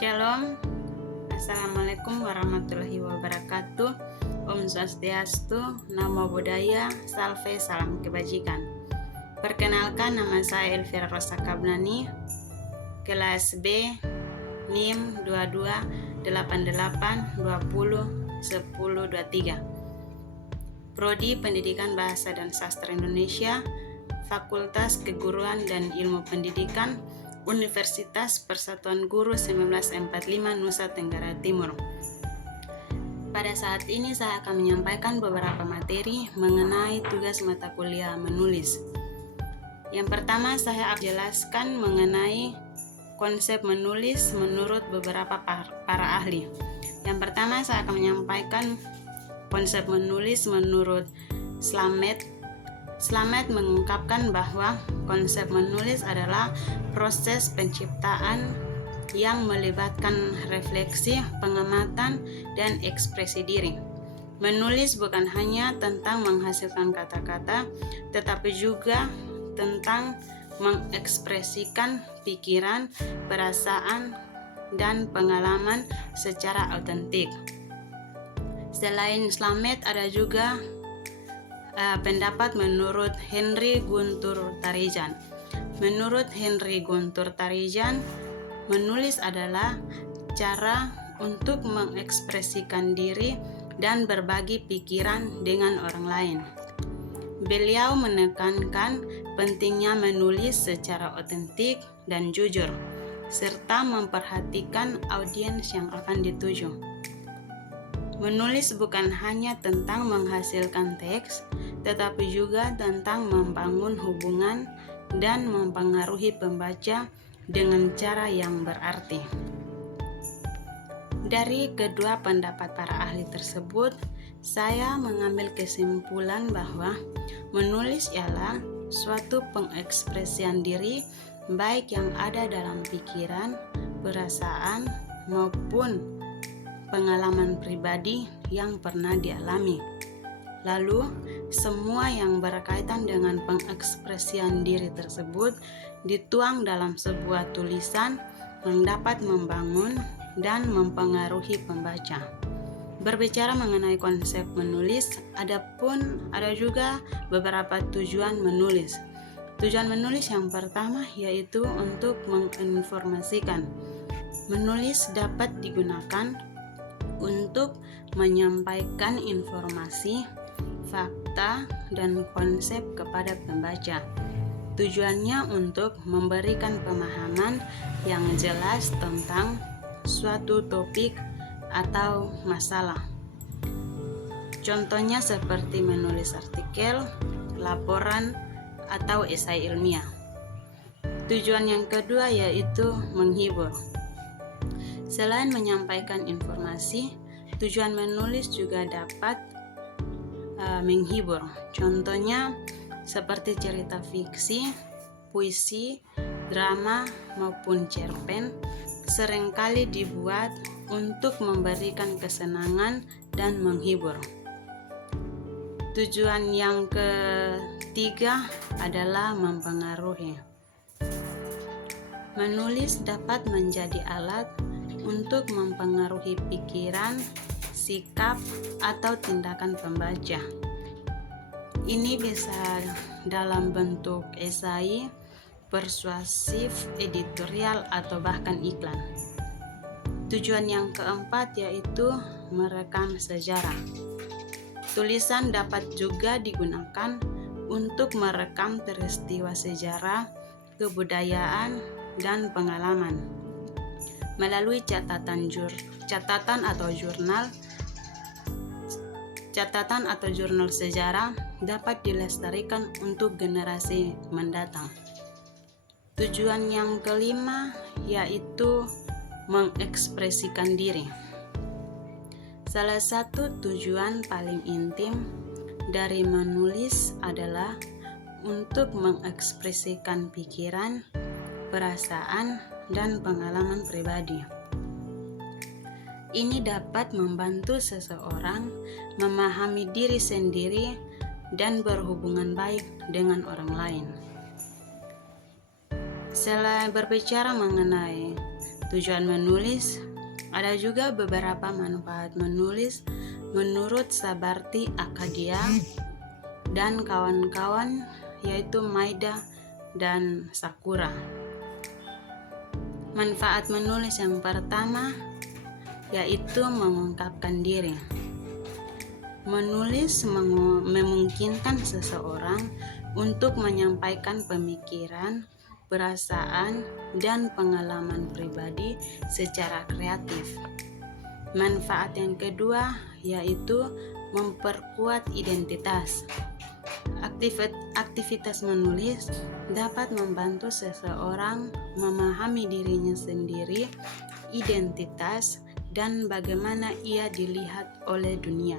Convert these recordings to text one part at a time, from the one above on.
Shalom, Assalamualaikum warahmatullahi wabarakatuh. Om Swastiastu, Namo Buddhaya, Salve, salam kebajikan. Perkenalkan, nama saya Elvira Rosa Kablani, kelas B, NIM 2288201023, Prodi Pendidikan Bahasa dan Sastra Indonesia, Fakultas Keguruan dan Ilmu Pendidikan, Universitas Persatuan Guru 1945 Nusa Tenggara Timur. Pada saat ini saya akan menyampaikan beberapa materi mengenai tugas mata kuliah menulis. Yang pertama, saya akan jelaskan mengenai konsep menulis menurut beberapa para ahli. Yang pertama, saya akan menyampaikan konsep menulis menurut Slamet. Slamet mengungkapkan bahwa konsep menulis adalah proses penciptaan yang melibatkan refleksi, pengamatan, dan ekspresi diri. Menulis bukan hanya tentang menghasilkan kata-kata, tetapi juga tentang mengekspresikan pikiran, perasaan, dan pengalaman secara autentik. Selain Slamet, ada juga pendapat menurut Henry Guntur Tarijan. Menurut Henry Guntur Tarijan, menulis adalah cara untuk mengekspresikan diri dan berbagi pikiran dengan orang lain. Beliau menekankan pentingnya menulis secara otentik dan jujur, serta memperhatikan audiens yang akan dituju. Menulis bukan hanya tentang menghasilkan teks, tetapi juga tentang membangun hubungan dan mempengaruhi pembaca dengan cara yang berarti. Dari kedua pendapat para ahli tersebut, saya mengambil kesimpulan bahwa menulis ialah suatu pengekspresian diri, baik yang ada dalam pikiran, perasaan, maupun pengalaman pribadi yang pernah dialami. Lalu, semua yang berkaitan dengan pengekspresian diri tersebut dituang dalam sebuah tulisan yang dapat membangun dan mempengaruhi pembaca. Berbicara mengenai konsep menulis, ada juga beberapa tujuan menulis. Tujuan menulis yang pertama yaitu untuk menginformasikan. Menulis dapat digunakan untuk menyampaikan informasi, fakta, dan konsep kepada pembaca. Tujuannya untuk memberikan pemahaman yang jelas tentang suatu topik atau masalah. Contohnya seperti menulis artikel, laporan, atau esai ilmiah. Tujuan yang kedua yaitu menghibur. Selain menyampaikan informasi, tujuan menulis juga dapat menghibur. Contohnya seperti cerita fiksi, puisi, drama, maupun cerpen seringkali dibuat untuk memberikan kesenangan dan menghibur. Tujuan yang ketiga adalah mempengaruhi. Menulis dapat menjadi alat untuk mempengaruhi pikiran, sikap, atau tindakan pembaca. Ini bisa dalam bentuk esai, persuasif, editorial, atau bahkan iklan. Tujuan yang keempat yaitu merekam sejarah. Tulisan dapat juga digunakan untuk merekam peristiwa sejarah, kebudayaan, dan pengalaman. Melalui catatan atau jurnal sejarah dapat dilestarikan untuk generasi mendatang. Tujuan yang kelima yaitu mengekspresikan diri. Salah satu tujuan paling intim dari menulis adalah untuk mengekspresikan pikiran, perasaan, dan pengalaman pribadi. Ini dapat membantu seseorang memahami diri sendiri dan berhubungan baik dengan orang lain. Selain berbicara mengenai tujuan menulis, ada juga beberapa manfaat menulis menurut Sabarti Akadia dan kawan-kawan, yaitu Maida dan Sakura. Manfaat menulis yang pertama yaitu mengungkapkan diri. Menulis memungkinkan seseorang untuk menyampaikan pemikiran, perasaan, dan pengalaman pribadi secara kreatif. Manfaat yang kedua yaitu memperkuat identitas. Aktivitas menulis dapat membantu seseorang memahami dirinya sendiri, identitas, dan bagaimana ia dilihat oleh dunia.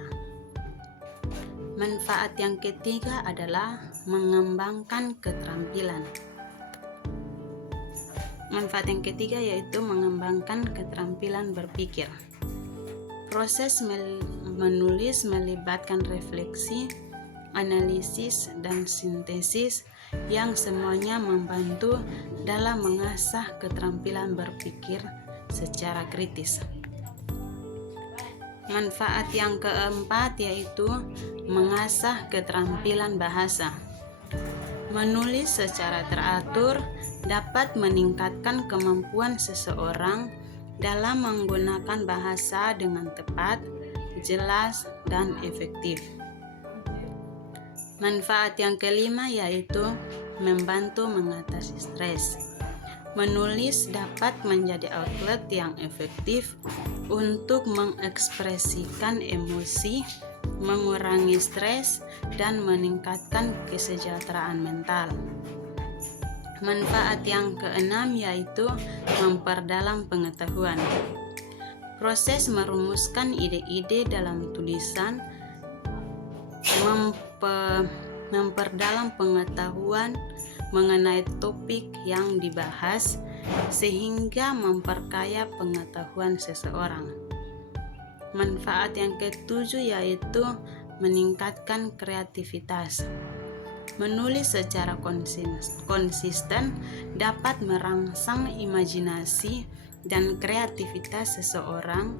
Manfaat yang ketiga adalah mengembangkan keterampilan. Manfaat yang ketiga yaitu mengembangkan keterampilan berpikir. Proses menulis melibatkan refleksi, analisis, dan sintesis yang semuanya membantu dalam mengasah keterampilan berpikir secara kritis. Manfaat yang keempat yaitu mengasah keterampilan bahasa. Menulis secara teratur dapat meningkatkan kemampuan seseorang dalam menggunakan bahasa dengan tepat, jelas, dan efektif. Manfaat yang kelima yaitu membantu mengatasi stres. Menulis dapat menjadi outlet yang efektif untuk mengekspresikan emosi, mengurangi stres, dan meningkatkan kesejahteraan mental. Manfaat yang keenam yaitu memperdalam pengetahuan. Proses merumuskan ide-ide dalam tulisan memperdalam pengetahuan mengenai topik yang dibahas sehingga memperkaya pengetahuan seseorang. Manfaat yang ketujuh yaitu meningkatkan kreativitas. Menulis secara konsisten dapat merangsang imajinasi dan kreativitas seseorang,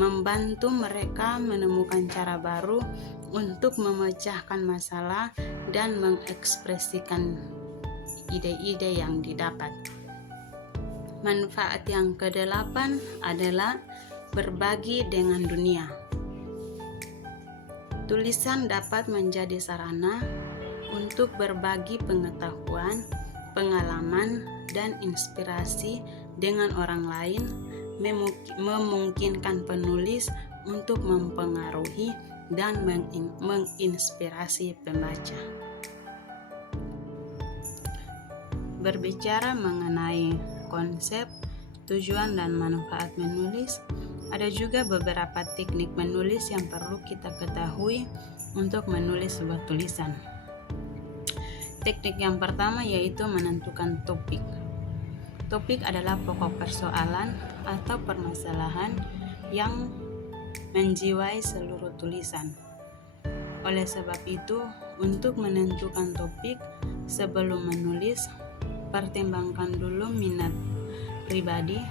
membantu mereka menemukan cara baru untuk memecahkan masalah dan mengekspresikan ide-ide yang didapat. Manfaat yang kedelapan adalah berbagi dengan dunia. Tulisan dapat menjadi sarana untuk berbagi pengetahuan, pengalaman, dan inspirasi dengan orang lain, memungkinkan penulis untuk mempengaruhi dan menginspirasi pembaca. Berbicara mengenai konsep, tujuan, dan manfaat menulis, ada juga beberapa teknik menulis yang perlu kita ketahui untuk menulis sebuah tulisan. Teknik yang pertama yaitu menentukan topik. Topik adalah pokok persoalan atau permasalahan yang menjiwai seluruh tulisan. Oleh sebab itu, untuk menentukan topik sebelum menulis, pertimbangkan dulu minat pribadi,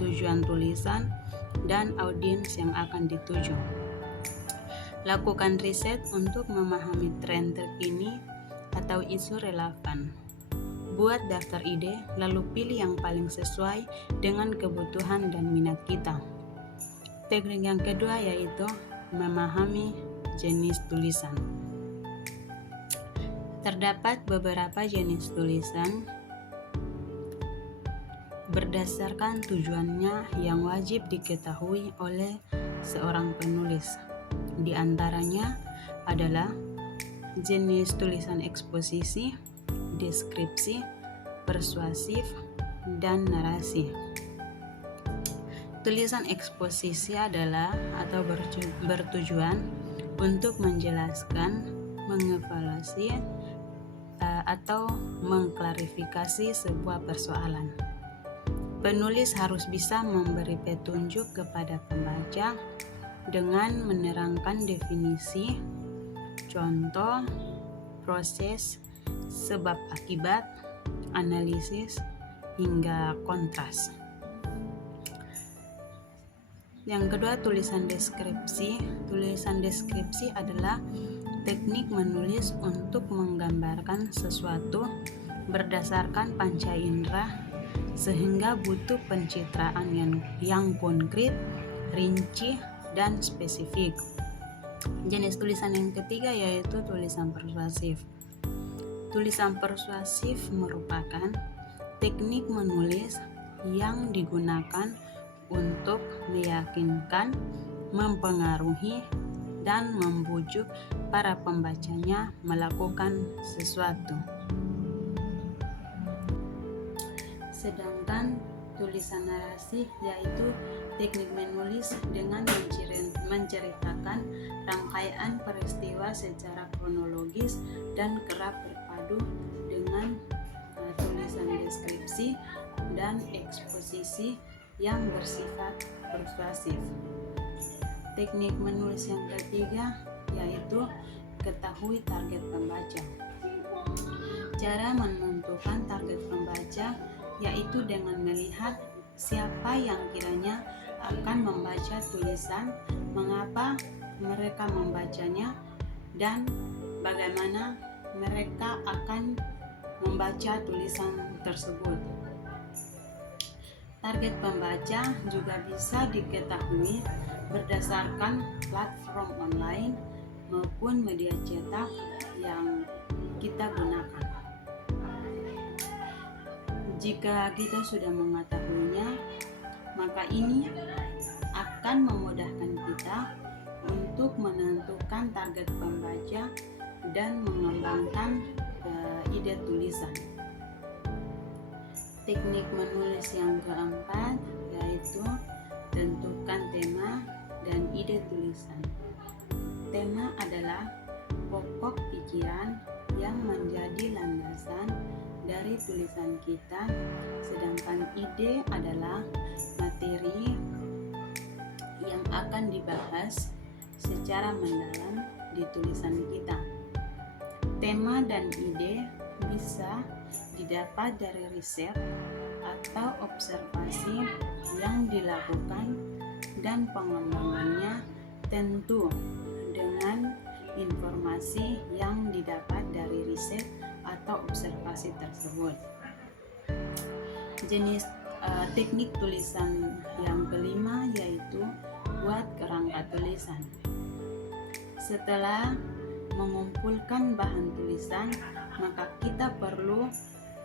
tujuan tulisan, dan audiens yang akan dituju. Lakukan riset untuk memahami tren terkini atau isu relevan. Buat daftar ide, lalu pilih yang paling sesuai dengan kebutuhan dan minat kita. Teknik yang kedua yaitu memahami jenis tulisan. Terdapat beberapa jenis tulisan berdasarkan tujuannya yang wajib diketahui oleh seorang penulis. Di antaranya adalah jenis tulisan eksposisi, deskripsi, persuasif, dan narasi. Tulisan eksposisi adalah atau bertujuan untuk menjelaskan, mengevaluasi, atau mengklarifikasi sebuah persoalan. Penulis harus bisa memberi petunjuk kepada pembaca dengan menerangkan definisi, contoh, proses, sebab akibat, analisis, hingga kontras. Yang kedua, tulisan deskripsi. Tulisan deskripsi adalah teknik menulis untuk menggambarkan sesuatu berdasarkan panca indera sehingga butuh pencitraan yang konkret, rinci, dan spesifik. Jenis tulisan yang ketiga yaitu tulisan persuasif. Tulisan persuasif merupakan teknik menulis yang digunakan untuk meyakinkan, mempengaruhi, dan membujuk para pembacanya melakukan sesuatu. Sedangkan tulisan narasi yaitu teknik menulis dengan menceritakan rangkaian peristiwa secara kronologis dan kerap berpadu dengan tulisan deskripsi dan eksposisi yang bersifat persuasif. Teknik menulis yang ketiga yaitu ketahui target pembaca. Cara menentukan target pembaca yaitu dengan melihat siapa yang kiranya akan membaca tulisan, mengapa mereka membacanya, dan bagaimana mereka akan membaca tulisan tersebut. Target pembaca juga bisa diketahui berdasarkan platform online maupun media cetak yang kita gunakan. Jika kita sudah mengetahuinya, maka ini akan memudahkan kita untuk menentukan target pembaca dan mengembangkan ide tulisan. Teknik menulis yang keempat yaitu tentukan tema dan ide tulisan. Tema adalah pokok pikiran yang menjadi landasan dari tulisan kita, sedangkan ide adalah materi yang akan dibahas secara mendalam di tulisan kita. Tema dan ide bisa didapat dari riset atau observasi yang dilakukan dan pengembangannya tentu dengan informasi yang didapat dari riset atau observasi tersebut. Jenis teknik tulisan yang kelima yaitu buat kerangka tulisan. Setelah mengumpulkan bahan tulisan, maka kita perlu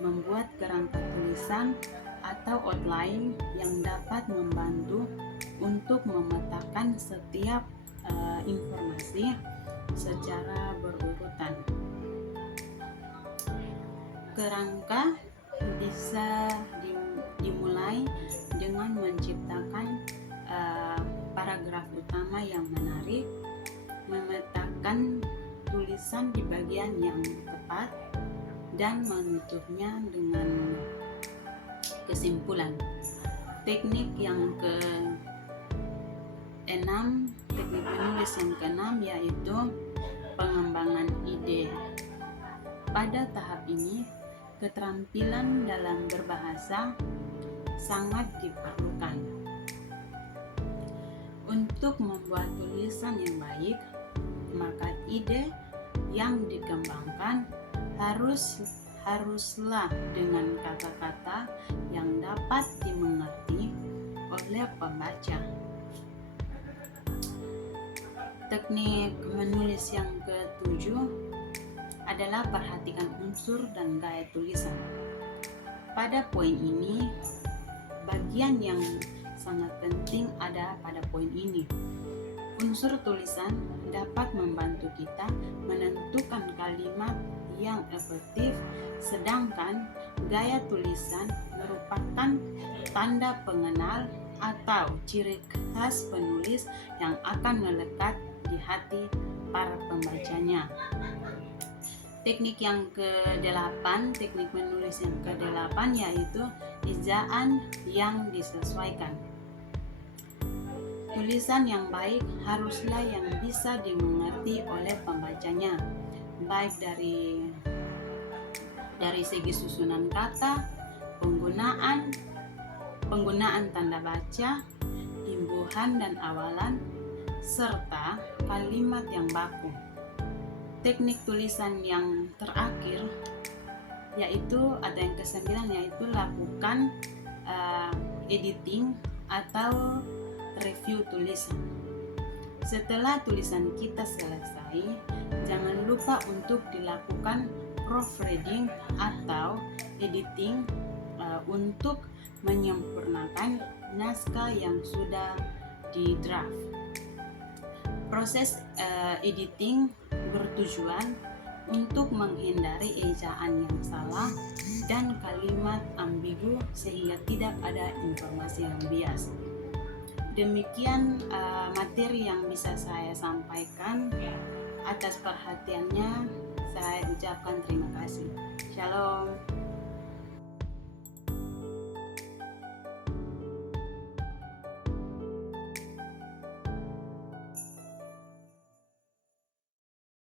membuat kerangka tulisan atau outline yang dapat membantu untuk memetakan setiap informasi secara berurutan. Kerangka bisa dimulai dengan menciptakan paragraf utama yang menarik, memetakan tulisan di bagian yang tepat, dan menutupnya dengan kesimpulan. Teknik yang keenam, teknik menulis yang keenam yaitu pengembangan ide. Pada tahap ini, keterampilan dalam berbahasa sangat diperlukan. Untuk membuat tulisan yang baik, maka ide yang dikembangkan haruslah dengan kata-kata yang dapat dimengerti oleh pembaca. Teknik menulis yang ketujuh adalah perhatikan unsur dan gaya tulisan. Pada poin ini, bagian yang sangat penting ada pada poin ini. Unsur tulisan dapat membantu kita menentukan kalimat yang efektif, sedangkan gaya tulisan merupakan tanda pengenal atau ciri khas penulis yang akan melekat di hati para pembacanya. Teknik yang ke-8, teknik menulis yang ke-8 yaitu ejaan yang disesuaikan. Tulisan yang baik haruslah yang bisa dimengerti oleh pembacanya, baik dari segi susunan kata, penggunaan tanda baca, imbuhan dan awalan, serta kalimat yang baku. Teknik tulisan yang terakhir yaitu atau yang ke-9 yaitu lakukan editing atau review tulisan. Setelah tulisan kita selesai, jangan lupa untuk dilakukan proofreading atau editing untuk menyempurnakan naskah yang sudah di draft. Proses editing bertujuan untuk menghindari ejaan yang salah dan kalimat ambigu sehingga tidak ada informasi yang bias. Demikian materi yang bisa saya sampaikan. Atas perhatiannya saya ucapkan terima kasih. Shalom.